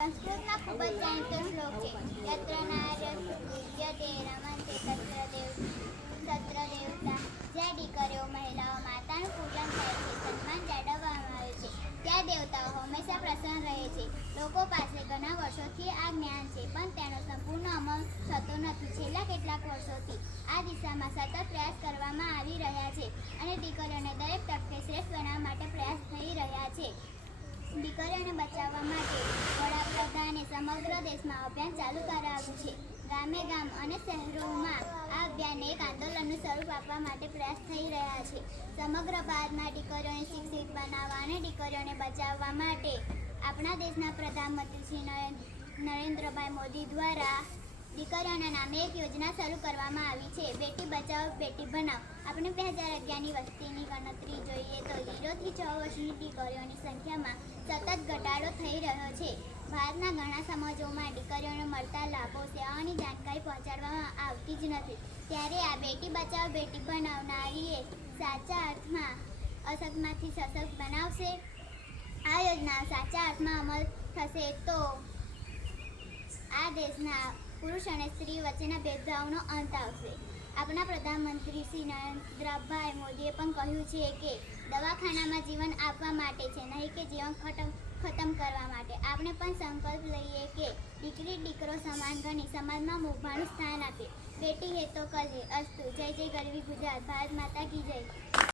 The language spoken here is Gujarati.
સંસ્કૃતમાં ખૂબ જ જાણીતો શ્લોક છે. યત્ર નાર્ય વિદ્યતે રમન્તે તત્ર દેવતા. જ્યાં દીકરીઓ મહિલાઓ માતાનું પૂજન થાય છે, સન્માન જાળવવામાં આવે છે, ત્યાં દેવતાઓ હંમેશા પ્રસન્ન રહે છે. લોકો પાસે ઘણા વર્ષોથી આ જ્ઞાન છે, પણ તેનો સંપૂર્ણ અમલ થતો નથી. છેલ્લા કેટલાક વર્ષોથી આ દિશામાં સતત પ્રયાસ કરવામાં આવી રહ્યા છે અને દીકરીઓને દરેક તબક્કે શ્રેષ્ઠ બનાવવા માટે પ્રયાસ થઈ રહ્યા છે. દીકરીઓને બચાવવા માટે વડાપ્રધાને સમગ્ર દેશમાં અભિયાન ચાલુ કરાવ્યું છે. ગામે ગામ અને શહેરોમાં આ અભિયાનને એક આંદોલનનું સ્વરૂપ આપવા માટે પ્રયાસ થઈ રહ્યા છે. સમગ્ર ભારતમાં દીકરીઓને શિક્ષિત બનાવવા અને દીકરીઓને બચાવવા માટે આપણા દેશના પ્રધાનમંત્રી શ્રી નરેન્દ્રભાઈ મોદી દ્વારા દીકરીઓના નામે એક યોજના શરૂ કરવામાં આવી છે. બેટી બચાવો બેટી ભણાવો. આપણે 2011ની વસ્તીની ગણતરી જોઈએ તો 0 થી 6 વર્ષની દીકરીઓની સંખ્યામાં સતત ઘટાડો થઈ રહ્યો છે. ભારતના ઘણા સમાજોમાં દીકરીઓને મળતા લાભો સેવાઓની જાણકારી પહોંચાડવામાં આવતી જ નથી. ત્યારે આ બેટી બચાવો બેટી ભણાવો નારીએ સાચા અર્થમાં અશક્તમાંથી સશક્ત બનાવશે. આ યોજના સાચા અર્થમાં અમલ થશે તો આ દેશના પુરુષ અને સ્ત્રી વચ્ચેના ભેદભાવનો અંત આવશે. આપણા પ્રધાનમંત્રી શ્રી નરેન્દ્રભાઈ મોદીએ પણ કહ્યું છે કે દવાખાનામાં જીવન આપવા માટે છે, નહીં કે જીવન ખતમ કરવા માટે. આપણે પણ સંકલ્પ લઈએ કે દીકરી દીકરો સમાન ગણી સમાજમાં મોભાનું સ્થાન આપે. બેટી હે તો કલ હે. અસ્તુ. જય જય ગરવી ગુજરાત. ભારત માતા કી જય.